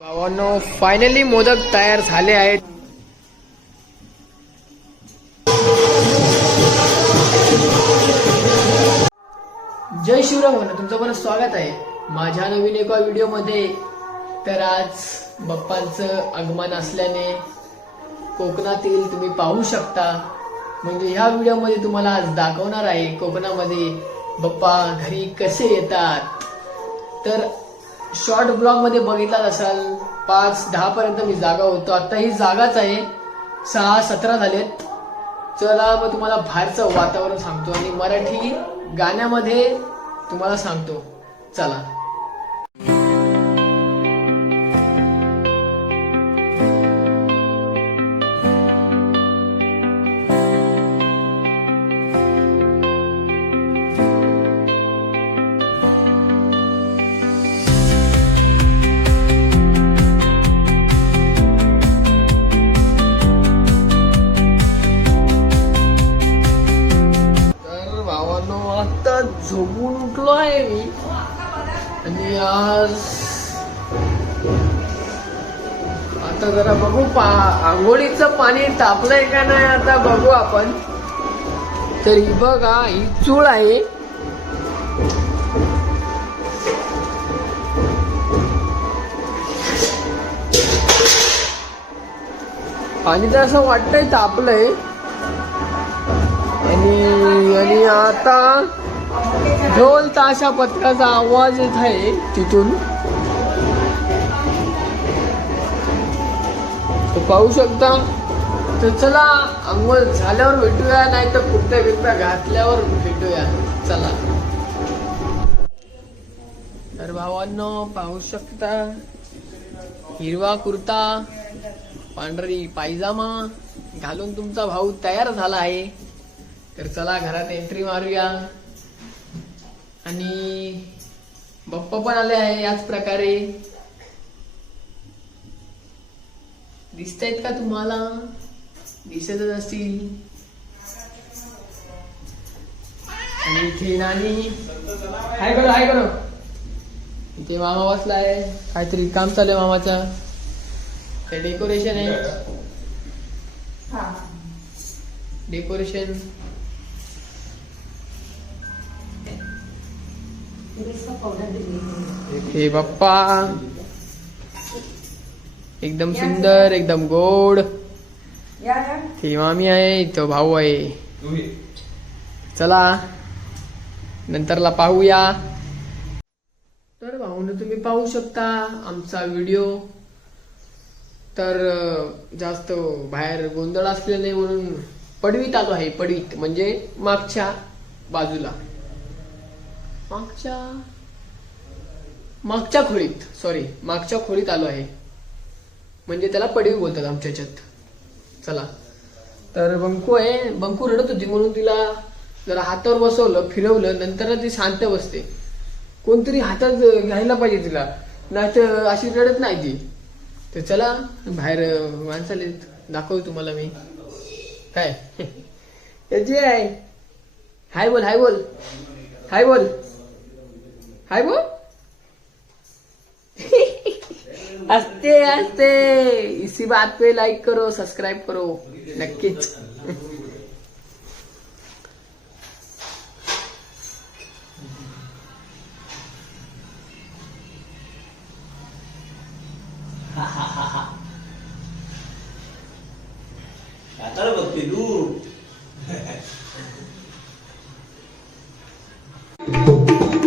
भावांनो, फायनली मोदक तयार झाले आहेत. जय शिवराय भावांनो, तुमचं परत स्वागत आहे माझ्या नवीन एका व्हिडिओमध्ये. तर आज बाप्पांचं आगमन असल्याने कोकणातील तुम्ही पाहू शकता. म्हणजे ह्या व्हिडिओमध्ये तुम्हाला आज दाखवणार आहे कोकणामध्ये बाप्पा घरी कसे येतात. तर शॉर्ट ब्लॉग मध्ये बघितलाच असाल 5-10 पर्यंत मी जागा होतो. आता ही जागाच आहे, 6-17 झालेत. चला मग तुम्हाला बाहेरचं वातावरण सांगतो आणि मराठी गाण्यामध्ये तुम्हाला सांगतो. चला. आता झोपून उठलो आहे मी आणि आज आता जरा बघू आंघोळीचं पाणी तापलंय का नाही आता बघू आपण. तर ही बघा, ही चूळ आहे. पाणी तर असं वाटतंय तापलंय. आणि आता ढोल ताशा पथकाचा आवाज येत आहे तिथून, पाहू शकता. तर चला, अंघोळ झाल्यावर भेटूया, नाही तर कुर्त्या बिर्त्या घातल्यावर भेटूया. चला. तर भावांनो पाहू शकता, हिरवा कुर्ता, पांढरी पायजामा घालून तुमचा भाऊ तयार झाला आहे. तर चला घरात एंट्री मारूया. आणि बाप्पा पण आले आहे याच प्रकारे. दिसतायत का तुम्हाला? दिसतच असतील. आणि इथे नानी हाय करो. इथे मामा बसलाय, काहीतरी काम चालू आहे मामाचा. ते डेकोरेशन आहे, डेकोरेशन. हे बाप्पा एकदम सुंदर, एकदम गोड. ती मामी आहे, तो भाऊ आहे. चला नंतरला पाहूया. तर भाऊने तुम्ही पाहू शकता आमचा व्हिडिओ. तर जास्त बाहेर गोंधळ असलेला नाही म्हणून पडवीत आलो आहे. पडवीत म्हणजे मागच्या बाजूला, मागच्या खोलीत, सॉरी मागच्या खोलीत आलो आहे. म्हणजे त्याला पडवी बोलतात आमच्या ह्याच्यात. चला. तर बंकू आहे, बंकू रडत होती म्हणून तिला जरा हातावर बसवलं, फिरवलं, नंतर ती शांत बसते. कोणतरी हातात घ्यायला पाहिजे तिला, नाही तर अशी रडत नाही ती. तर चला बाहेर माणसाला दाखवू तुम्हाला मी. काय याची आहे? हाय बोल, हाय बोल, हाय बोल, हाय बोल. हसते इसी बात पे लाइक करो, सब्सक्राइब करो नक्कीच. आता बघते तू.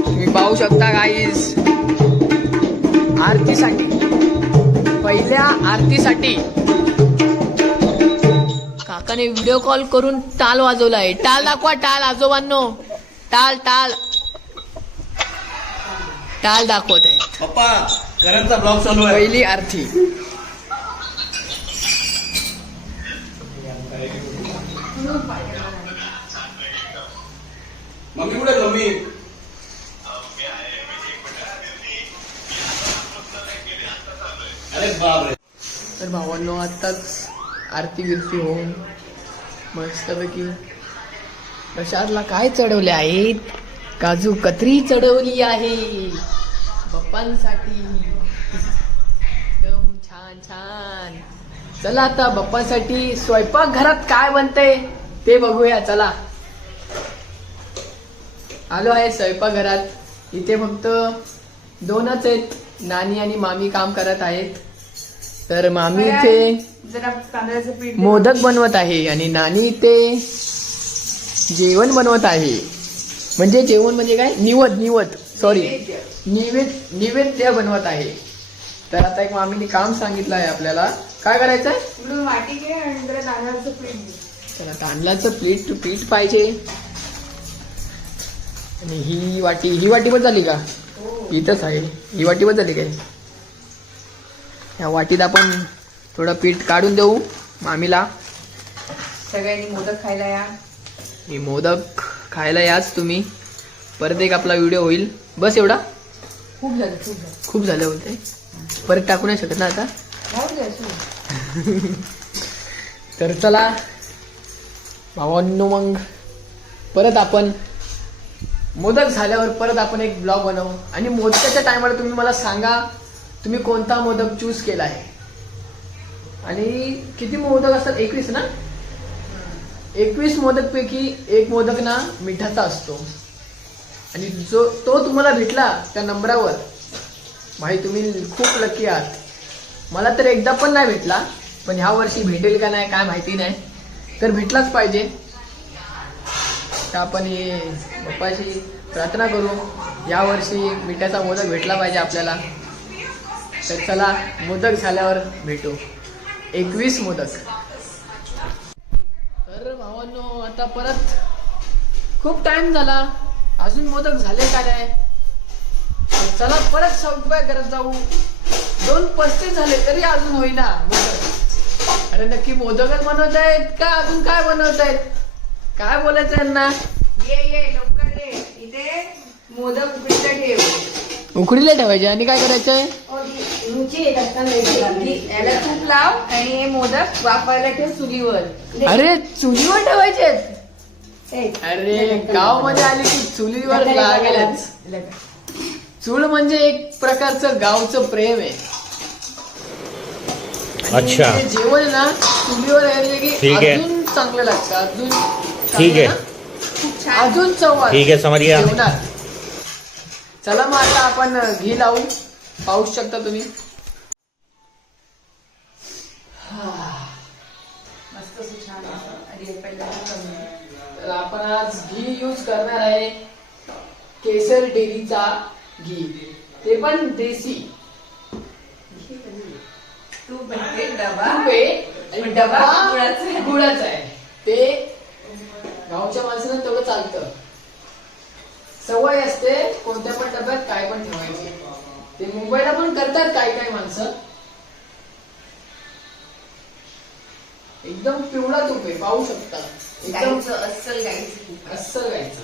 तुम्ही पाहू शकता गाईस, आरतीसाठी, पहिल्या आरतीसाठी काकाने व्हिडिओ कॉल करून टाळ वाजवलाय. टाळ दाखवा, टाळ आजोबांनो, टाळ टाळ टाळ दाखवत आहेत. पप्पा करंटचा ब्लॉग चालू आहे. पहिली आरती. मम्मी कुठे? मम्मी अरे बापरे. तर भावांनो आताच आरती बिरती होऊन मस्तपैकी प्रसादला काय चढवले आहेत? काजू कतरी चढवली आहे बाप्पांसाठी. छान छान. चला आता बाप्पासाठी स्वयंपाक घरात काय बनतंय ते बघूया. चला आलो आहे स्वयंपाक घरात. इथे फक्त दोनच आहेत, नानी आणि मामी काम करत आहेत. तर मामी इथे जरा तांदळाचं पीठ मोदक बनवत आहे आणि नानी इथे जेवण बनवत आहे. म्हणजे जेवण म्हणजे काय, निवद सॉरी निवेद्य बनवत आहे. तर आता एक मामीने काम सांगितलं आहे आपल्याला. काय करायचंय? म्हणून वाटी घे आणि जरा तांदळाचं पीठ घे. त्याला तांदळाचं पीठ पाहिजे. आणि ही वाटी पण झाली का? इथंच आहे. ही वाटी पण झाली काय? या वाटीत आपण थोडं पीठ काढून देऊ मामीला. सगळ्यांनी मोदक खायला या. ही मोदक खायला याच तुम्ही. परत एक आपला व्हिडिओ होईल. बस एवढा खूप झालं बोलते. परत टाकू नाही शकत ना आता. तर चला भावांनो, मग परत आपण मोदक झाल्यावर परत आपण एक ब्लॉग बनवू. आणि मोदकाच्या टायमाला तुम्ही मला सांगा तुम्ही कोणता मोदक चूज केला आहे. आणि किती मोदक असतात? 21 ना. 21 मोदक पैकी एक मोदक ना मिठाचा असतो. आणि तो तुम्हाला भेटला त्या नंबरावर, भाई तुम्ही खूप लकी आहात. मला तर एकदा पण नाही भेटला, पण ह्या वर्षी भेटेल का नाही काय माहिती नाही. तर भेटलाच पाहिजे. तर आपण बाप्पाची प्रार्थना करू या वर्षी मिठाचा मोदक भेटला पाहिजे आपल्याला. तर चला मोदक झाल्यावर भेटू. 21 मोदक. तर भावांनो, आता परत खूप टाइम झाला, अजून मोदक झाले का नाही. चला परत स्वयंपाक करत जाऊ. 2:35 झाले तरी अजून होईना मोदक. अरे नक्की मोदकच बनवत आहेत का अजून काय बनवत आहेत? काय बोलायचं यांना? ये लवकर ये. इथे मोदक उकडीला ठेव. उकडीला ठेवायचे आणि काय करायचंय? याला तूप लाव आणि हे मोदक वाफायला ठेव चुलीवर. अरे चुलीवर ठेवायचे? अरे गाव मध्ये आले की चुलीवर लागेलच. चूल म्हणजे एक प्रकारचं गावचं प्रेम आहे. अच्छा. आणि जेवण ना चुलीवर यायला की ठीक आहे. अजून चांगलं लागतं. अजून ठीक आहे. खूप छान. अजून चव ठीक आहे, समज गया. जेवणात. चला मग आता आपण घी लावू. पाहू शकता तुम्ही. मस्त असं छान असं. आणि पहिल्यांदा कमी. तर आपण आज घी यूज करणार आहे. केसर डेअरीचा घी, ते पण देसी तूप बनते. डबा तूप आहे आणि डबा गुळाचा आहे. गुळाचा आहे. ते गावच्या माणसाला तेवढं चालतं. सवय असते कोणत्या पण डब्यात काय पण ठेवायचे. ते मुंबईला पण करतात काय काय माणसं. एकदम पिवळा तूप आहे, पाहू शकता. एकदम गाईचं अस्सल गाईचं तूप. अस्सल गायचं.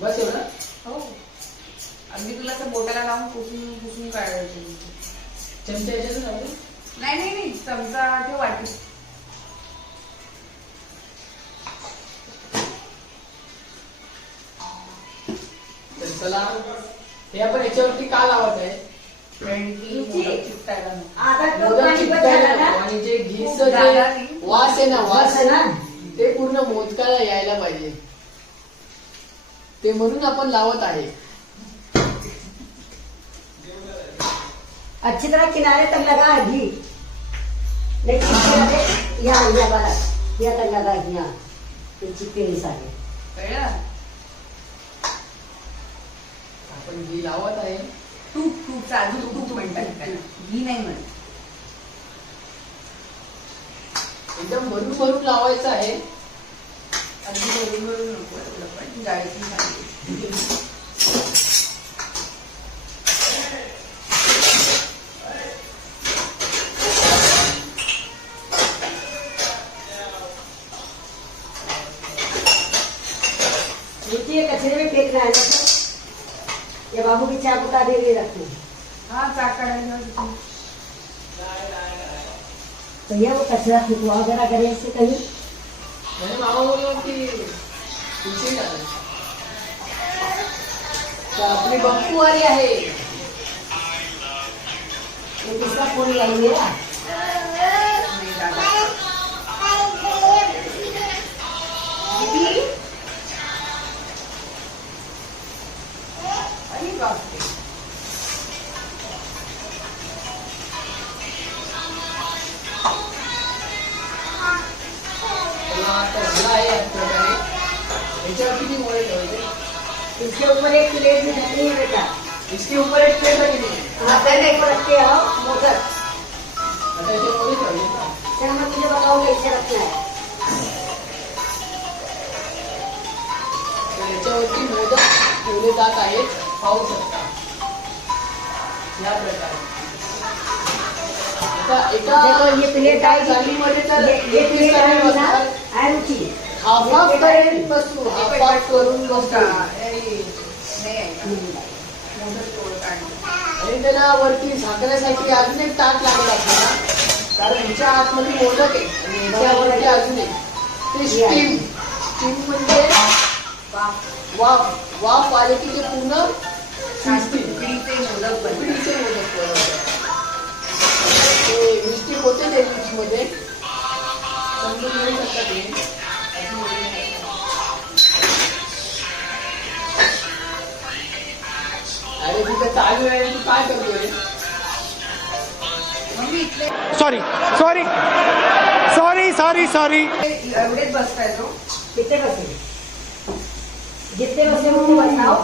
बस एवढं. हो. अगदी तुला असं बोटाला लावून पुसून काढायचं. चमचा याच्यातच लावते. नाही चमचा ठेव वाटी. तर चला हे आपण याच्यावरती का लावत आहे? मोदक चिकटायला नको. मोदक चिकटायला नको. आणि जे घीचं जे वास आहे ना, वास आहे ना, ते पूर्ण मोदकाला यायला पाहिजे. ते म्हणून आपण लावत आहे. अच्छी तरह किनारे तक लगा है घी, लेकिन यहाँ तक लगा है यहाँ, ये चिपके नहीं सारे. कळलं? आपण घी लावत आहे. तूप साधू तूप म्हणतात त्याला. घी नाही म्हणत. एकदम भरून भरून लावायचं आहे. अगदी भरून नको एवढं पण जाळीची चांगली. नीचे कचरे में फेंकना है ना, ये बाबू की चाकू का दे रखते हैं. हा चाक काढायला. तो ये वो कचरा फेंकवा वगैरह करे इससे कहीं. मैंने मामा बोला की तुझे जाणार. तर आपली बंकू आली आहे. ये किसका फोन आई मेरा? नाही दादा. किती? अरे बापरे. आता झाला आहे या प्रकारे. याच्यावर किती मोळे ठेवायचे? इसके ऊपर एक प्लेट भी धरनी है बेटा. इसके ऊपर एक प्लेट रखी थी. हाँ पहले एक रखते हो मोदक. आता याचे मोळे ठेवले का? चल मैं तुझे बताऊंगा इसे रखना है. तर याच्यावरती मोदक ठेवले जात आहेत, पाहू शकता या प्रकारे. आता एका देखो ये प्लेट एका आएगी. जाळीमध्ये तर ये 21 प्लेट जणी आएगी ना बसतात. आहे रुची. हाफ हाफ करून बसू, हाफ हाफ करून का? बसू. अरे, नाही आहे का? मोदक तेवढं काढलं. आणि त्याला वरती झाकण्यासाठी अजून एक ताट लागेल आपल्याला, कारण ह्याच्या आतमध्ये मोदक आहे आणि ह्याच्यावरती अजून एक ते स्टीम. स्टीम म्हणजे वाफ वाफ आले की ते पूर्ण शिजतील. उकडीचे मोदक बनतात. उकडीचे मोदक बनवतात. ते मिस्टेक होते ते मध्ये समजून घेऊ शकता ते. अरे तिथे चालू आहे, तू काय करतोय? मम्मी इथले sorry sorry sorry sorry sorry एवढेच बसताय तो. कितने बचे? जितने बचे उतने बनाओ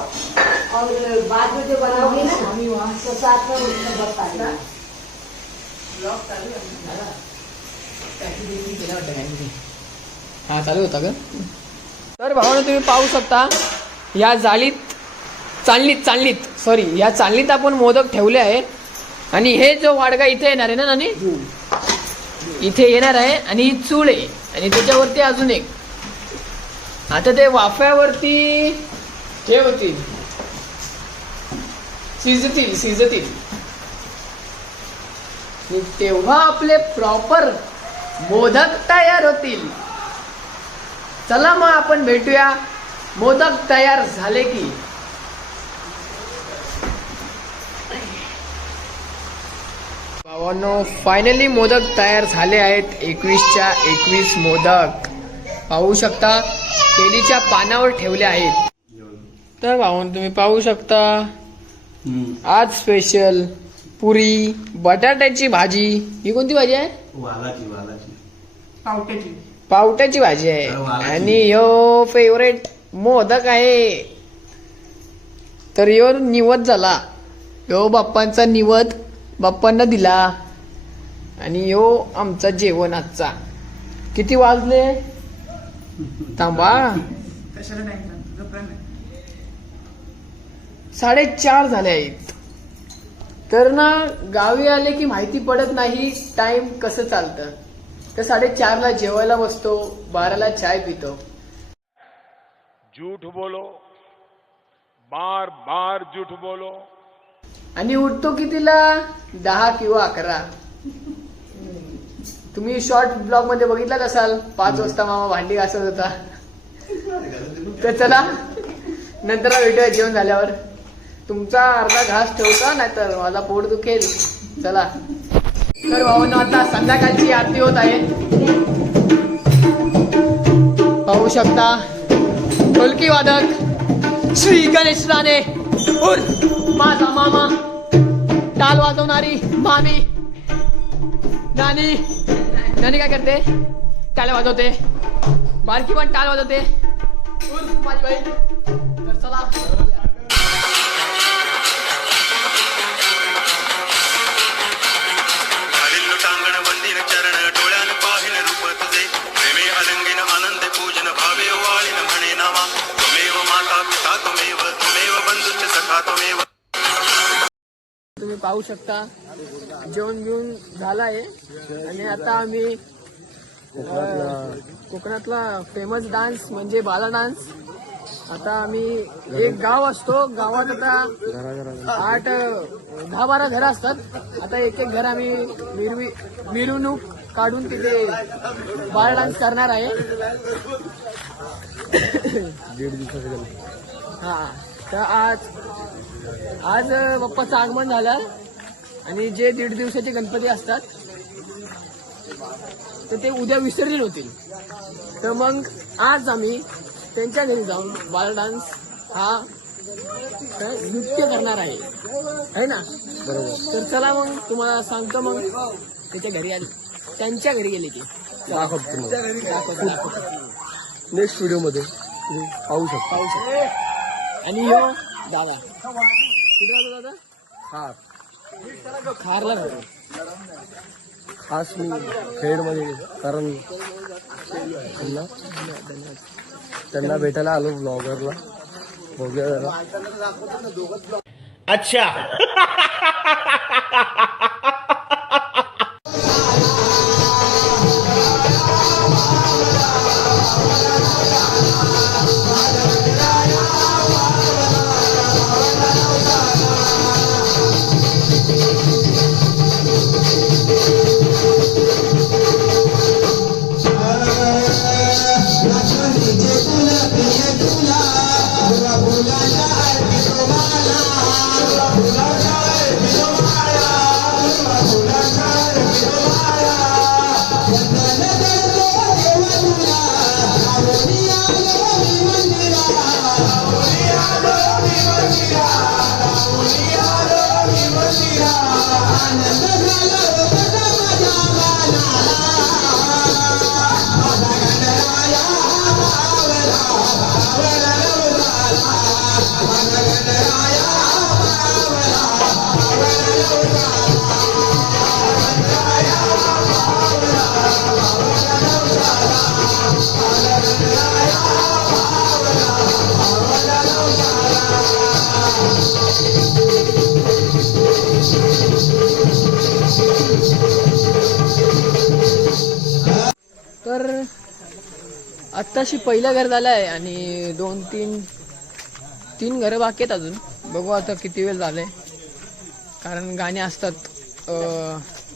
और बाद में जो बनाओगे ना तो साथ में उसमें बता देना. ब्लॉग चालू आहे ना. हा चालू होता का? तर भावानं तुम्ही पाहू शकता या चाळणीत सॉरी या चाळणीत आपण मोदक ठेवले आहे. आणि हे जो वाडगा इथे येणार आहे ना नानी, इथे येणार आहे आणि ही चूळ आहे आणि त्याच्यावरती अजून एक. आता ते वाफ्यावरती हे होतील, शिजतील. आणि तेव्हा आपले प्रॉपर मोदक तयार होतील. चला मग आपण भेटूया मोदक तयार झाले की. भावांनो, फायनली मोदक तयार झाले आहेत. 21च्या 21 मोदक पाहू शकता केळीच्या पानावर ठेवले आहेत. तर भावांनो तुम्ही पाहू शकता आज स्पेशल पुरी, बटाट्याची भाजी. ही कोणती भाजी आहे? वालाची पावट्याची. पावट्याची भाजी आहे. वालाची. आणि ह्यो फेवरेट मोदक आहे. तर ह्यो निवद झाला, ह्यो बाप्पांचा निवद बाप्पांना दिला. आणि ह्यो आमचा जेवण आजचा. किती वाजले? थांबा, कशाला टाइम लागतो? 4:30 झाले आहेत. तर ना गावी आले की माहिती पडत नाही टाइम कसं चालतं. तर 4:30ला जेवायला बसतो, 12ला चाय पितो. झूठ बोलो, बार बार झूठ बोलो. आणि उठतो कितीला? 10 किंवा 11. तुम्ही शॉर्ट ब्लॉग मध्ये बघितलाच असाल, 5 वाजता मामा भांडी घासत होता. तर चला नंतर भेटूया जेवण झाल्यावर. तुमचा अर्धा घास ठेवता, नाहीतर माझा पोट दुखेल. चला. तर भावांनो, आता संध्याकाळची आरती होत आहे. पाहू शकता ढोलकी वादक श्री गणेश राणे उर्फ माझा मामा, टाळ वाजवणारी मामी नानी. नानी काय करते? टाळ वाजवते. बारकी पण टाळ वाजवते उर्फ माझी बहीण. तर चला. टांगण वंदिन चरण डोळ्यान पाहिन रूप तुझे प्रेमे अलंगिन आनंद पूजन भावे वाळीन म्हणे नामा त्वमेव माता पिता त्वमेव बंधुश्च सखा त्वमेव. तुम्ही पाहू शकता जेवण घेऊन झाला आहे. आणि आता आम्ही कोकणातला फेमस डान्स म्हणजे बाला डान्स. आता आम्ही एक गाव असतो, गावात आता 8-10-12 घरं असतात. आता एक घर आम्ही मिरवणूक काढून तिथे बाला डान्स करणार आहे. हा, तर आज बाप्पाचं आगमन झालं आणि जे 1.5 दिवसाचे गणपती असतात तर ते उद्या विसर्जन होतील. तर मग आज आम्ही त्यांच्या घरी जाऊन बाल डान्स हा नृत्य करणार आहे ना. बरोबर. तर चला मग तुम्हाला सांगतो. मग त्याच्या घरी आली, त्यांच्या घरी गेली ती नेक्स्ट व्हिडिओ मध्ये तुम्ही पाहू शकता. आणि ह्यो दादा कुठे होता दादा? खारला खास मी खेडमध्ये, कारण त्यांना भेटायला आलो ब्लॉगरला. बघूया जरा. अच्छा. तर आत्ताशी पहिलं घर झालं आहे आणि 2-3 घरं बाकी आहेत अजून. बघू आता किती वेळ झाले, कारण गाणे असतात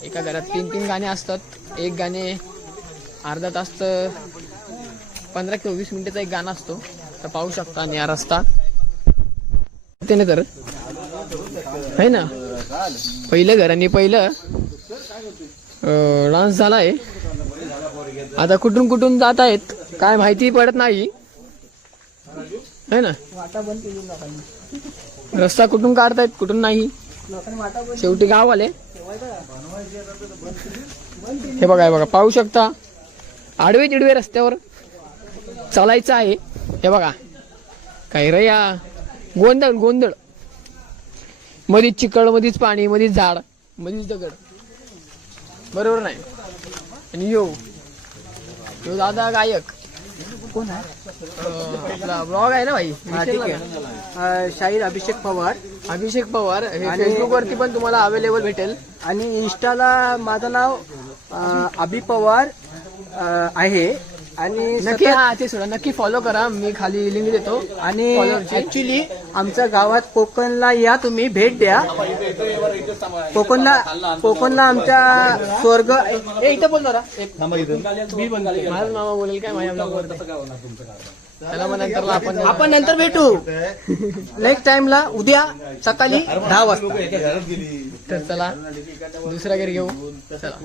एका घरात 3 गाणे असतात. एक गाणे अर्धा तास, 15 किंवा 20 मिनिटाचा एक गाणं असतो. तर पाहू शकता. आणि हा रस्ता त्याने तर आहे ना. पहिलं घर आणि पहिलं डान्स झाला आहे. आता कुठून कुठून जात आहेत काय माहिती पडत नाही है ना. रस्ता कुठून काढतायत कुठून नाही, शेवटी गाव आले. हे बघा पाहू शकता. आडवे तिडवे रस्त्यावर चालायचं आहे. हे बघा काय रे या गोंधळ. मधीच चिकळ, मधीच पाणी, मधीच झाड, मधीच दगड. बरोबर नाही. आणि यो दादा गायक कोण आहे? आपला ब्लॉग आहे ना भाई. शाहीर अभिषेक पवार हे फेसबुक वरती पण तुम्हाला अवेलेबल भेटेल. आणि इन्स्टाला माझं नाव अभि पवार आहे. आणि नक्की ते सोडा, नक्की फॉलो करा. मी खाली लिंक देतो. आणि ऍक्च्युली आमच्या गावात कोकणला या, तुम्ही भेट द्या. कोकणला आमच्या स्वर्ग इथं बोल जरा. माझं मामा बोलेल काय माझ्या ब्लॉगवर. त्याला मग नंतर आपण नंतर भेटू नेक्स्ट टाइमला, उद्या सकाळी 10 वाजता. तर चला दुसरा घरी घेऊ. चला.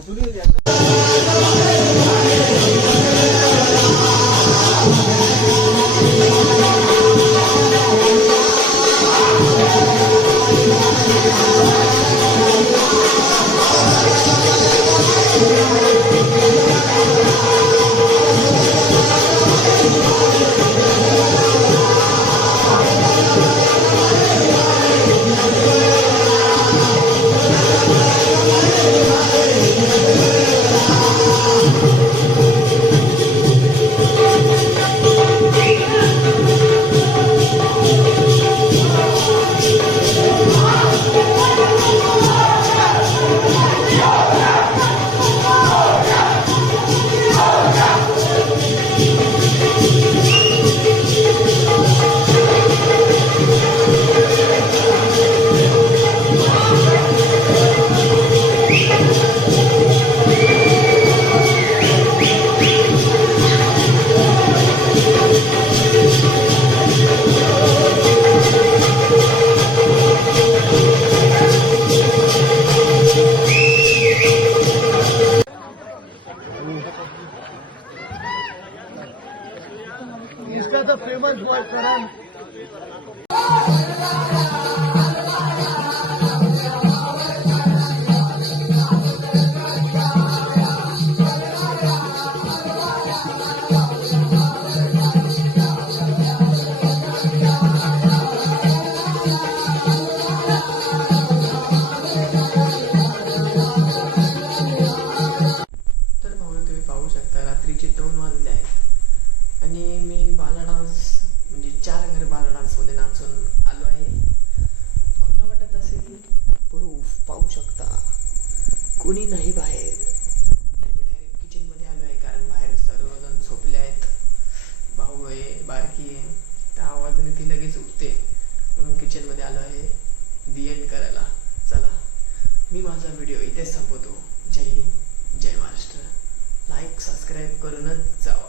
पुण्याचं फेमस बॉय करण. तर भाऊ तुम्ही पाहू शकता रात्रीचे 2 वाजले आहेत आणि मी बाला डान्स म्हणजे 4 घर बाला डान्स मध्ये नाचून आलो आहे. खोटं वाटत असेल प्रूफ पाहू शकता कोणी नाही बाहेर. आणि मी डायरेक्ट किचन मध्ये आलो आहे कारण बाहेर सर्वजण झोपले आहेत. भाऊ आहे बारकी आहे त्या आवाजाने ती लगेच उठते म्हणून किचन मध्ये आलो आहे दी एंड करायला. चला मी माझा व्हिडिओ इथेच संपवतो. जय हिंद जय महाराष्ट्र. लाईक सबस्क्राईब करूनच जाऊ.